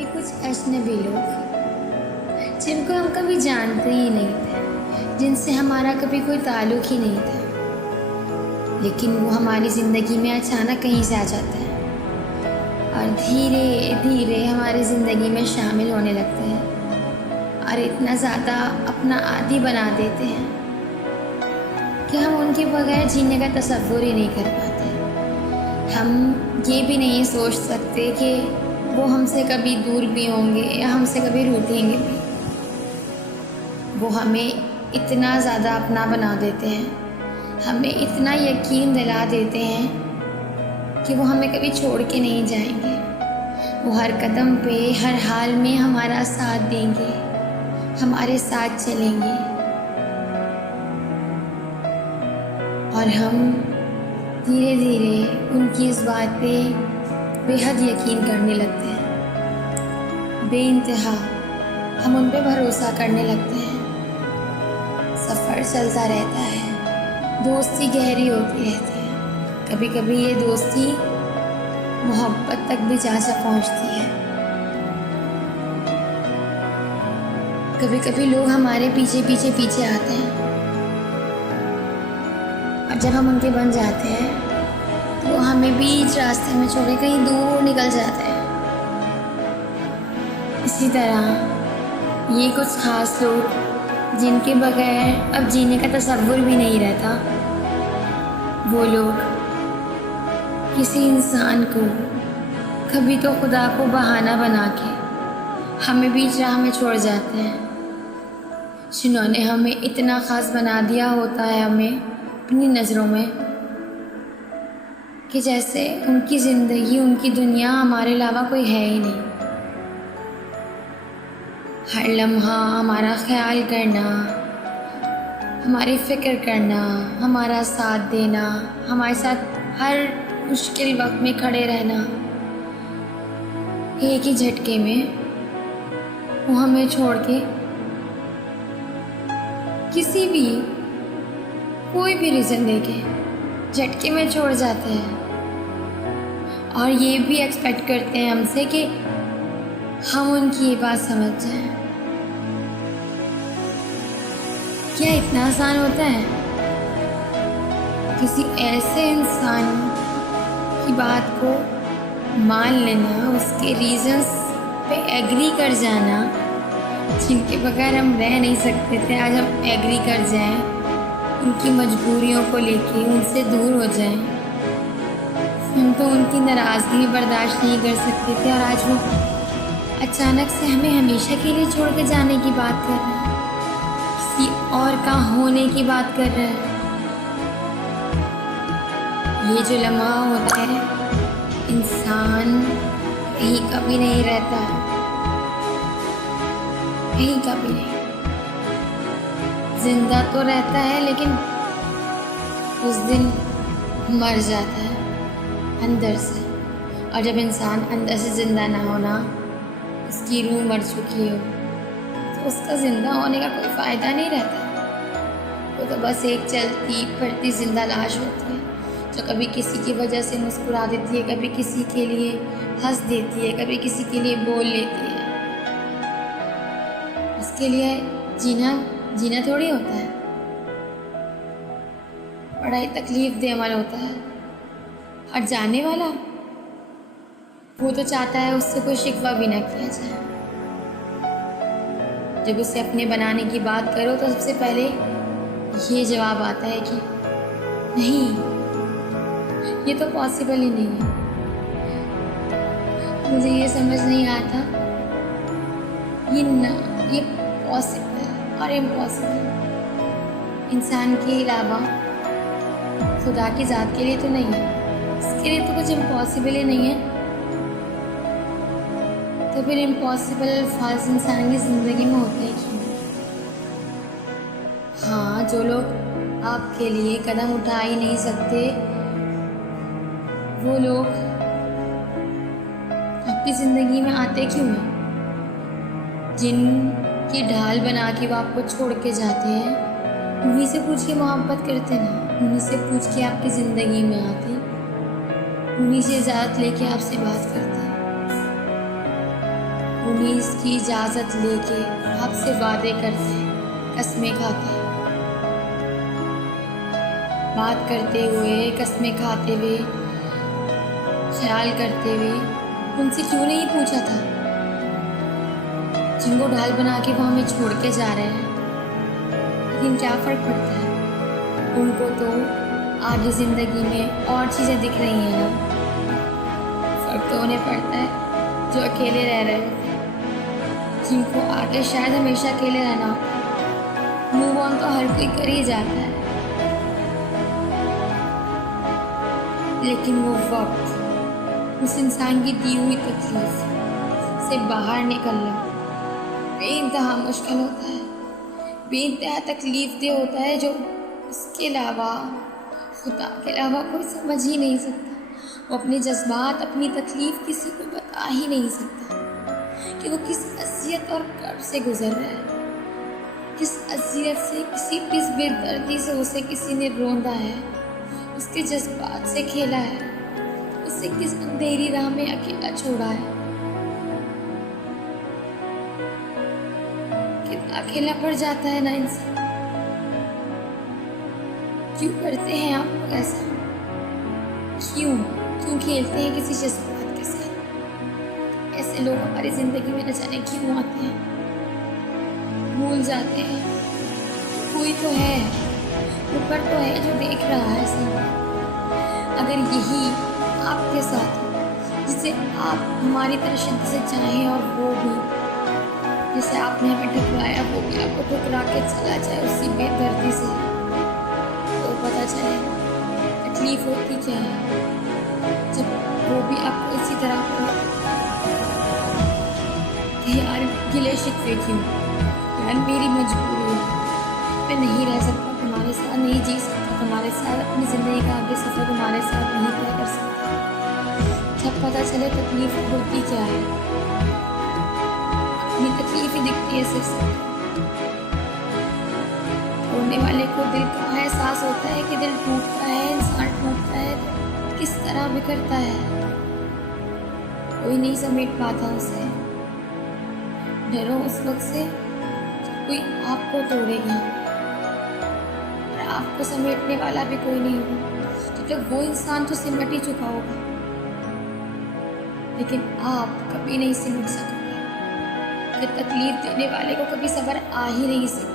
कभी कुछ अजनबी लोग जिनको हम कभी जानते ही नहीं थे, जिनसे हमारा कभी कोई ताल्लुक ही नहीं था, लेकिन वो हमारी ज़िंदगी में अचानक कहीं से आ जाते हैं और धीरे धीरे हमारी ज़िंदगी में शामिल होने लगते हैं और इतना ज़्यादा अपना आदी बना देते हैं कि हम उनके बगैर जीने का तसव्वुर ही नहीं कर पाते। हम ये भी नहीं सोच सकते कि वो हमसे कभी दूर भी होंगे या हमसे कभी रूठेंगे भी। वो हमें इतना ज़्यादा अपना बना देते हैं, हमें इतना यकीन दिला देते हैं कि वो हमें कभी छोड़ के नहीं जाएंगे। वो हर कदम पे हर हाल में हमारा साथ देंगे, हमारे साथ चलेंगे और हम धीरे धीरे उनकी इस बात पे बेहद यकीन करने लगते हैं। बेइंतहा हम उन पे भरोसा करने लगते हैं। सफ़र चलता रहता है, दोस्ती गहरी होती रहती है। कभी कभी ये दोस्ती मोहब्बत तक भी जा पहुंचती है। कभी कभी लोग हमारे पीछे पीछे पीछे आते हैं और जब हम उनके बन जाते हैं तो हमें बीच रास्ते में छोड़ के कहीं दूर निकल जाते हैं। इसी तरह ये कुछ ख़ास लोग जिनके बगैर अब जीने का तसव्वुर भी नहीं रहता, वो लोग किसी इंसान को कभी तो खुदा को बहाना बना के हमें बीच राह में छोड़ जाते हैं, जिन्होंने हमें इतना ख़ास बना दिया होता है हमें अपनी नज़रों में कि जैसे उनकी ज़िंदगी उनकी दुनिया हमारे अलावा कोई है ही नहीं। हर लम्हा हमारा ख्याल करना, हमारी फ़िक्र करना, हमारा साथ देना, हमारे साथ हर मुश्किल वक्त में खड़े रहना, एक ही झटके में वो हमें छोड़ के किसी भी कोई भी रीज़न देके झटके में छोड़ जाते हैं और ये भी एक्सपेक्ट करते हैं हमसे कि हम उनकी ये बात समझ जाएं। क्या इतना आसान होता है किसी ऐसे इंसान की बात को मान लेना, उसके रीज़न्स पे एग्री कर जाना, जिनके बगैर हम रह नहीं सकते थे, आज हम एग्री कर जाएं, उनकी मजबूरियों को लेके उनसे दूर हो जाएं। हम तो उनकी नाराज़गी बर्दाश्त नहीं कर सकते थे और आज वो अचानक से हमें हमेशा के लिए छोड़ के जाने की बात कर रहे हैं, किसी और का होने की बात कर रहे हैं। ये जो लम्हा होता है, इंसान कहीं का भी नहीं रहता, कहीं का भी नहीं। जिंदा तो रहता है लेकिन उस दिन मर जाता है अंदर से। और जब इंसान अंदर से ज़िंदा ना होना, उसकी रूह मर चुकी हो, तो उसका ज़िंदा होने का कोई फ़ायदा नहीं रहता। वो तो बस एक चलती फिरती ज़िंदा लाश होती है जो कभी किसी की वजह से मुस्कुरा देती है, कभी किसी के लिए हंस देती है, कभी किसी के लिए बोल लेती है। उसके लिए जीना थोड़ी होता है, बड़ा ही तकलीफ दे अमल होता है। और जाने वाला वो तो चाहता है उससे कोई शिकवा भी ना किया जाए। जब उसे अपने बनाने की बात करो तो सबसे पहले ये जवाब आता है कि नहीं, ये तो पॉसिबल ही नहीं है। मुझे ये समझ नहीं आता ये पॉसिबल और इम्पॉसिबल इंसान के अलावा खुदा की ज़ात के लिए तो नहीं है। इसके लिए तो कुछ इम्पॉसिबल ही नहीं है। तो फिर इम्पॉसिबल अल्फाज इंसान की ज़िंदगी में होते हैं क्यों? हाँ, जो लोग आपके लिए कदम उठा ही नहीं सकते, वो लोग आपकी ज़िंदगी में आते क्यों हैं? जिनकी ढाल बना के वो आपको छोड़ के जाते हैं, उन्हीं से पूछ के मोहब्बत करते ना, उन्हीं से पूछ के आपकी ज़िंदगी में आते, उन्हीं से इजाज़त लेके आपसे बात करते हैं। उन्हीं की इजाज़त लेके आपसे वादे करते, कस्में खाते, बात करते हुए, कस्में खाते हुए, ख्याल करते हुए उनसे क्यों नहीं पूछा था, जिनको ढाल बना के वो हमें छोड़ के जा रहे हैं। लेकिन क्या फ़र्क पड़ता है, उनको तो आगे ज़िंदगी में और चीज़ें दिख रही हैं ना। फ़र्क तो उन्हें पड़ता है जो अकेले रह रहे होते हैं, जिनको आगे शायद हमेशा अकेले रहना होता है। मूव ऑन तो हर कोई कर ही जाता है, लेकिन वो वक्त उस इंसान की दी हुई तकलीफ से बाहर निकलना बेइंतहा मुश्किल होता है, बेइंतहा तकलीफ दे होता है, जो उसके अलावा, खुदा के अलावा कोई समझ ही नहीं सकता। वो अपने जज्बात, अपनी तकलीफ किसी को बता ही नहीं सकता कि वो किस अज़ियत और कर्ब से गुजर रहा है, किस अज़ियत से, किस बेदर्दी से उसे किसी ने रोंदा है, उसके जज्बात से खेला है, उसे किस अंधेरी राह में अकेला छोड़ा है। कितना अकेला पड़ जाता है ना इंसान। क्यों करते हैं आप लोग ऐसा? क्यों खेलते हैं किसी जज्बात के साथ? ऐसे लोग हमारी ज़िंदगी में न जाने क्यों आते हैं। भूल जाते हैं कोई तो है, ऊपर तो है जो देख रहा है सब। अगर यही आपके साथ हो, जिसे आप हमारी तरह शिद्दत से चाहें, और वो भी जैसे आपने हमें ठुकराया, वो भी आपको ठुकरा के चला जाए उसी बेदर्दी से, तो पता चले तकलीफ होती क्या है, जब वो भी आपको इसी तरह बोले कि यार गिले शिकवे क्यों, यार मेरी मजबूरी है, मैं नहीं रह सकता तुम्हारे साथ, नहीं जी सकता तुम्हारे साथ, अपनी ज़िंदगी का आगे सफ़र तुम्हारे साथ नहीं तय कर सकता। जब पता चले तकलीफ होती क्या है, अपनी तकलीफ ही दिखती है सिर्फ। रोने वाले को दिल का एहसास होता है कि दिल टूटता है, इंसान टूटता है तो किस तरह बिखरता है, कोई नहीं समेट पाता उसे। डरो उस वक्त से जब कोई आपको तोड़ेगा, और आपको समेटने वाला भी कोई नहीं होगा, जब तक वो इंसान तो सिमट ही चुका होगा, लेकिन आप कभी नहीं सिमट सकोगे। कि तकलीफ देने वाले को कभी सब्र आ ही नहीं सकता।